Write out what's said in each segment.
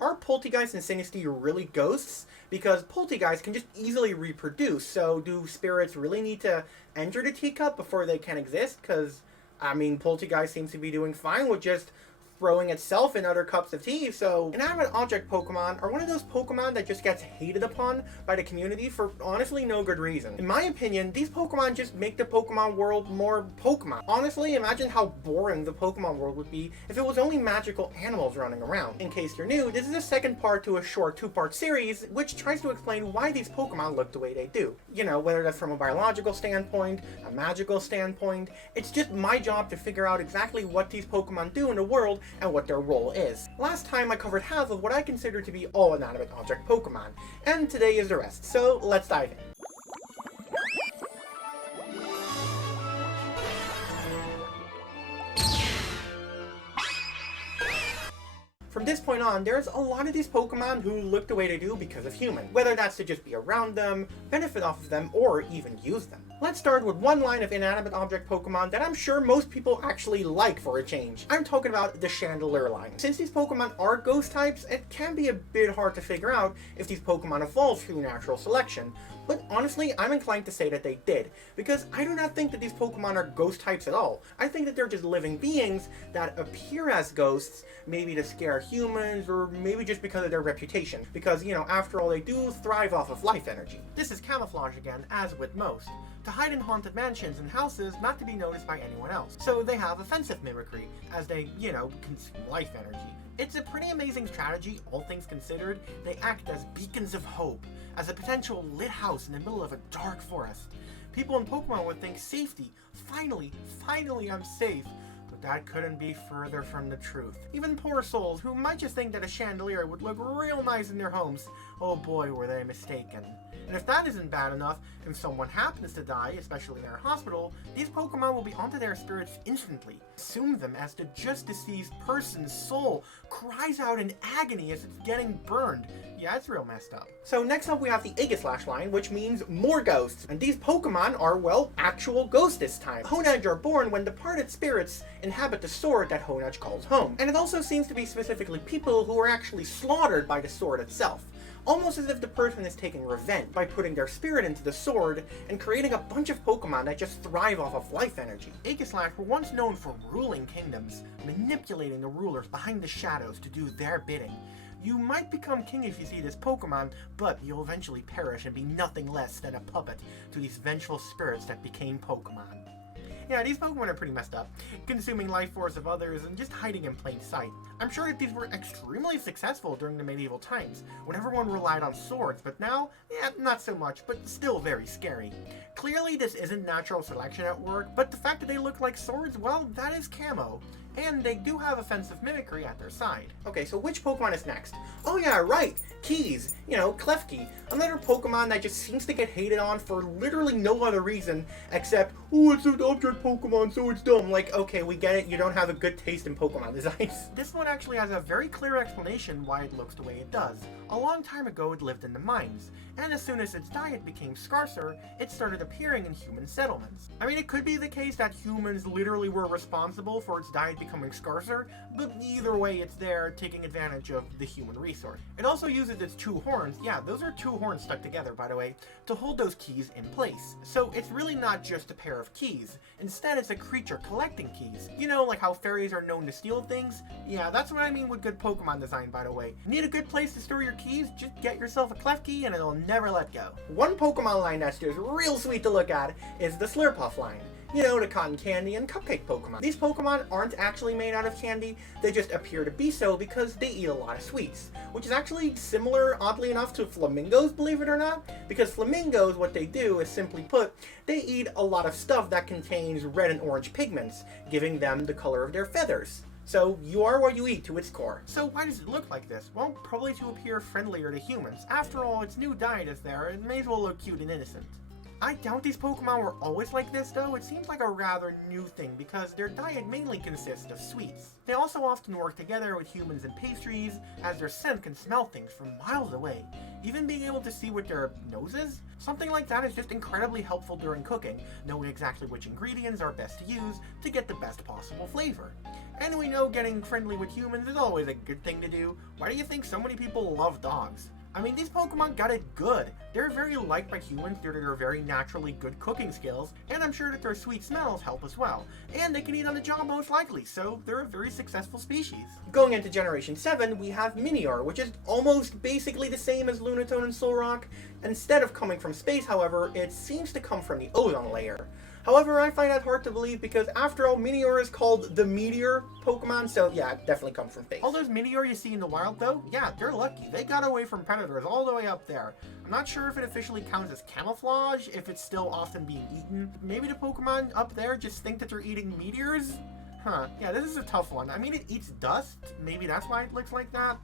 Are Polteageist and Sinistea really ghosts? Because Polteageist can just easily reproduce, so do spirits really need to enter the teacup before they can exist? Because, I mean, Polteageist seems to be doing fine with just throwing itself in other cups of tea, so inanimate object Pokemon are one of those Pokemon that just gets hated upon by the community for honestly no good reason. In my opinion, these Pokemon just make the Pokemon world more Pokemon. Honestly, imagine how boring the Pokemon world would be if it was only magical animals running around. In case you're new, this is the second part to a short 2-part series which tries to explain why these Pokemon look the way they do. You know, whether that's from a biological standpoint, a magical standpoint, it's just my job to figure out exactly what these Pokemon do in the world and what their role is. Last time I covered half of what I consider to be all inanimate object Pokemon, and today is the rest, so let's dive in. From this point on, there's a lot of these Pokemon who look the way they do because of humans, whether that's to just be around them, benefit off of them, or even use them. Let's start with one line of inanimate object Pokemon that I'm sure most people actually like for a change. I'm talking about the Chandelier line. Since these Pokemon are ghost types, it can be a bit hard to figure out if these Pokemon evolved through natural selection, but honestly, I'm inclined to say that they did, because I do not think that these Pokemon are ghost types at all. I think that they're just living beings that appear as ghosts, maybe to scare humans, or maybe just because of their reputation, because, you know, after all, they do thrive off of life energy. This is camouflage again, as with most, to hide in haunted mansions and houses not to be noticed by anyone else. So they have offensive mimicry, as they, you know, consume life energy. It's a pretty amazing strategy, all things considered. They act as beacons of hope, as a potential lit house in the middle of a dark forest. People in Pokemon would think safety. Finally I'm safe. But that couldn't be further from the truth. Even poor souls who might just think that a chandelier would look real nice in their homes, oh boy were they mistaken. And if that isn't bad enough, if someone happens to die, especially in our hospital, these Pokemon will be onto their spirits instantly. Consume them as the just deceased person's soul cries out in agony as it's getting burned. Yeah, it's real messed up. So next up we have the Aegislash line, which means more ghosts. And these Pokemon are, well, actual ghosts this time. Honedge are born when departed spirits inhabit the sword that Honedge calls home. And it also seems to be specifically people who are actually slaughtered by the sword itself. Almost as if the person is taking revenge by putting their spirit into the sword and creating a bunch of Pokemon that just thrive off of life energy. Aegislash were once known for ruling kingdoms, manipulating the rulers behind the shadows to do their bidding. You might become king if you see this Pokemon, but you'll eventually perish and be nothing less than a puppet to these vengeful spirits that became Pokemon. Yeah, these Pokemon are pretty messed up, consuming life force of others and just hiding in plain sight. I'm sure that these were extremely successful during the medieval times, when everyone relied on swords, but now, yeah, not so much, but still very scary. Clearly this isn't natural selection at work, but the fact that they look like swords, well, that is camo. And they do have offensive mimicry at their side. Okay, so which Pokemon is next? Oh yeah, right! Keys! You know, Klefki. Another Pokemon that just seems to get hated on for literally no other reason except, oh, it's an object Pokemon, so it's dumb. Like, okay, we get it, you don't have a good taste in Pokemon designs. This one actually has a very clear explanation why it looks the way it does. A long time ago it lived in the mines, and as soon as its diet became scarcer, it started appearing in human settlements. I mean, it could be the case that humans literally were responsible for its diet becoming scarcer, but either way it's there taking advantage of the human resource. It also uses its two horns, yeah, those are two horns stuck together by the way, to hold those keys in place. So it's really not just a pair of keys, instead it's a creature collecting keys. You know, like how fairies are known to steal things? Yeah, that's what I mean with good Pokemon design by the way. Need a good place to store your keys? Just get yourself a Klefki and it'll never let go. One Pokemon line that's just real sweet to look at is the Slurpuff line. You know, the cotton candy and cupcake Pokemon. These Pokemon aren't actually made out of candy, they just appear to be so because they eat a lot of sweets. Which is actually similar, oddly enough, to flamingos, believe it or not. Because flamingos, what they do is, simply put, they eat a lot of stuff that contains red and orange pigments, giving them the color of their feathers. So, you are what you eat to its core. So why does it look like this? Well, probably to appear friendlier to humans. After all, its new diet is there, it may as well look cute and innocent. I doubt these Pokemon were always like this though. It seems like a rather new thing because their diet mainly consists of sweets. They also often work together with humans and pastries, as their scent can smell things from miles away. Even being able to see with their noses, something like that is just incredibly helpful during cooking, knowing exactly which ingredients are best to use to get the best possible flavor. And we know getting friendly with humans is always a good thing to do. Why do you think so many people love dogs? I mean, these Pokemon got it good. They're very liked by humans due to their very naturally good cooking skills, and I'm sure that their sweet smells help as well. And they can eat on the job most likely, so they're a very successful species. Going into Generation 7, we have Minior, which is almost basically the same as Lunatone and Solrock. Instead of coming from space, however, it seems to come from the ozone layer. However, I find that hard to believe because, after all, Minior is called the Meteor Pokemon, so yeah, it definitely comes from space. All those Minior you see in the wild, though, yeah, they're lucky. They got away from predators all the way up there. I'm not sure if it officially counts as camouflage, if it's still often being eaten. Maybe the Pokemon up there just think that they're eating meteors? Huh, yeah, this is a tough one. I mean, it eats dust. Maybe that's why it looks like that.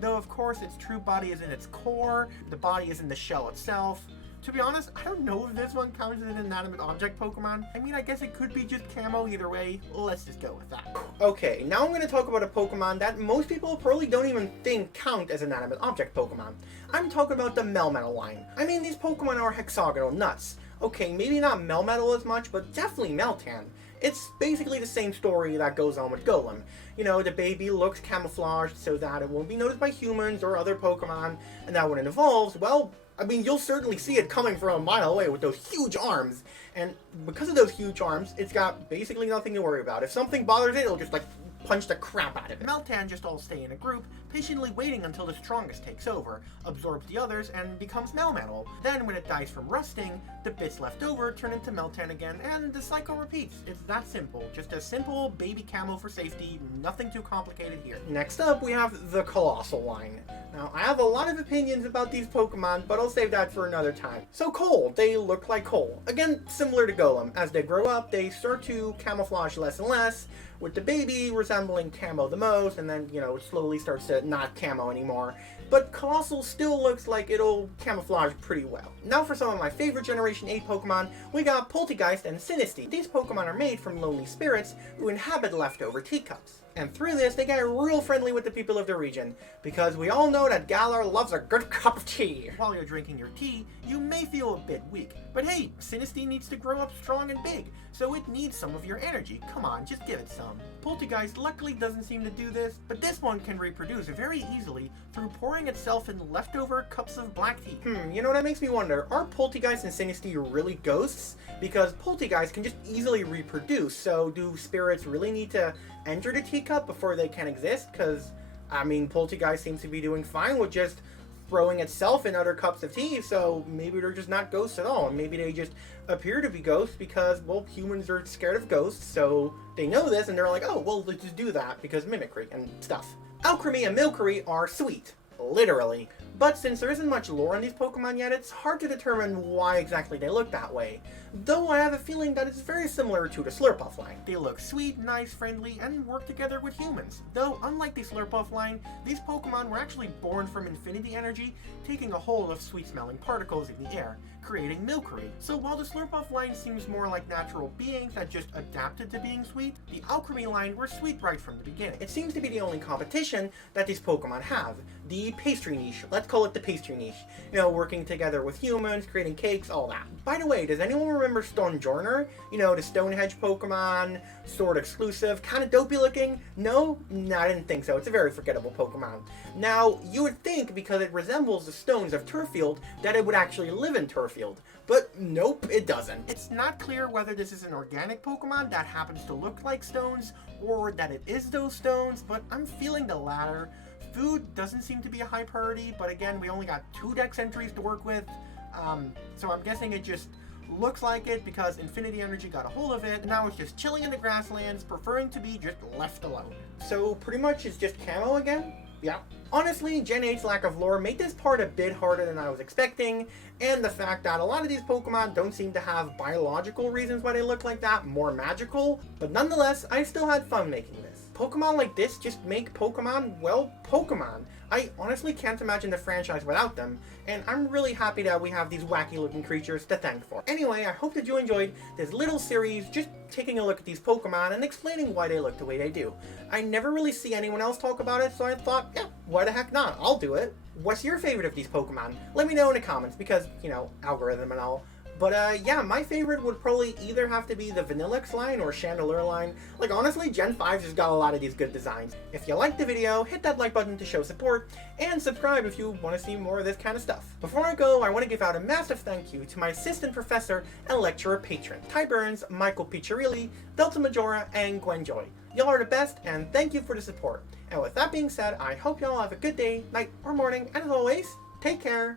Though, of course, its true body is in its core. The body is in the shell itself. To be honest, I don't know if this one counts as an inanimate object Pokemon. I mean, I guess it could be just camo either way. Let's just go with that. Okay, now I'm going to talk about a Pokemon that most people probably don't even think count as inanimate object Pokemon. I'm talking about the Melmetal line. I mean, these Pokemon are hexagonal nuts. Okay, maybe not Melmetal as much, but definitely Meltan. It's basically the same story that goes on with Golem. You know, the baby looks camouflaged so that it won't be noticed by humans or other Pokemon, and that when it evolves, well, I mean, you'll certainly see it coming from a mile away with those huge arms. And because of those huge arms, it's got basically nothing to worry about. If something bothers it, it'll just, like, punch the crap out of it. Meltan just all stay in a group, patiently waiting until the strongest takes over, absorbs the others, and becomes Melmetal. Then, when it dies from rusting, the bits left over turn into Meltan again, and the cycle repeats. It's that simple. Just a simple baby camo for safety, nothing too complicated here. Next up, we have the Colossal line. Now, I have a lot of opinions about these Pokemon, but I'll save that for another time. So coal, they look like coal. Again, similar to Golem. As they grow up, they start to camouflage less and less, with the baby resembling camo the most, and then, you know, it slowly starts to not camo anymore. But Colossal still looks like it'll camouflage pretty well. Now for some of my favorite Generation 8 Pokemon, we got Polteageist and Sinistea. These Pokemon are made from lonely spirits who inhabit leftover teacups. And through this, they get real friendly with the people of the region, because we all know that Galar loves a good cup of tea. While you're drinking your tea, you may feel a bit weak, but hey, Sinistea needs to grow up strong and big, so it needs some of your energy. Come on, just give it some. Polteageist luckily doesn't seem to do this, but this one can reproduce very easily through pouring itself in leftover cups of black tea. You know, that makes me wonder, are Polteageist and Sinistea really ghosts? Because Polteageist can just easily reproduce, so do spirits really need to enter the teacup before they can exist? Because, I mean, Polteageist seems to be doing fine with just throwing itself in other cups of tea, so maybe they're just not ghosts at all, and maybe they just appear to be ghosts because, well, humans are scared of ghosts, so they know this, and they're like, oh, well, let's just do that, because mimicry and stuff. Alchemy and Milcery are sweet. Literally. But since there isn't much lore on these Pokemon yet, it's hard to determine why exactly they look that way. Though I have a feeling that it's very similar to the Slurpuff line. They look sweet, nice, friendly, and work together with humans. Though, unlike the Slurpuff line, these Pokemon were actually born from infinity energy, taking a hold of sweet-smelling particles in the air, creating Milcery. So while the Slurpuff line seems more like natural beings that just adapted to being sweet, the Alchemy line were sweet right from the beginning. It seems to be the only competition that these Pokemon have. The pastry niche. Let's call it the pastry niche. You know, working together with humans, creating cakes, all that. By the way, does anyone remember Stonjourner? You know, the Stonehenge Pokemon, sword exclusive, kind of dopey looking? No, I didn't think so. It's a very forgettable Pokemon. Now, you would think because it resembles the stones of Turffield that it would actually live in Turffield. But nope, it doesn't. It's not clear whether this is an organic Pokemon that happens to look like stones, or that it is those stones, but I'm feeling the latter. Food doesn't seem to be a high priority, but again, we only got 2 dex entries to work with, so I'm guessing it just looks like it because Infinity Energy got a hold of it, and now it's just chilling in the grasslands, preferring to be just left alone. So pretty much it's just camo again? Yeah. Honestly, Gen 8's lack of lore made this part a bit harder than I was expecting, and the fact that a lot of these Pokemon don't seem to have biological reasons why they look like that, more magical, but nonetheless, I still had fun making this. Pokemon like this just make Pokemon, well, Pokemon. I honestly can't imagine the franchise without them, and I'm really happy that we have these wacky looking creatures to thank for. Anyway, I hope that you enjoyed this little series just taking a look at these Pokemon and explaining why they look the way they do. I never really see anyone else talk about it, so I thought, yeah, why the heck not? I'll do it. What's your favorite of these Pokemon? Let me know in the comments because, you know, algorithm and all. But yeah, my favorite would probably either have to be the Vanillix line or Chandelier line. Like honestly, Gen 5 just got a lot of these good designs. If you liked the video, hit that like button to show support, and subscribe if you want to see more of this kind of stuff. Before I go, I want to give out a massive thank you to my assistant professor and lecturer patron, Ty Burns, Michael Piccirilli, DeltaMajora, and Gwen Joy. Y'all are the best, and thank you for the support. And with that being said, I hope y'all have a good day, night, or morning, and as always, take care.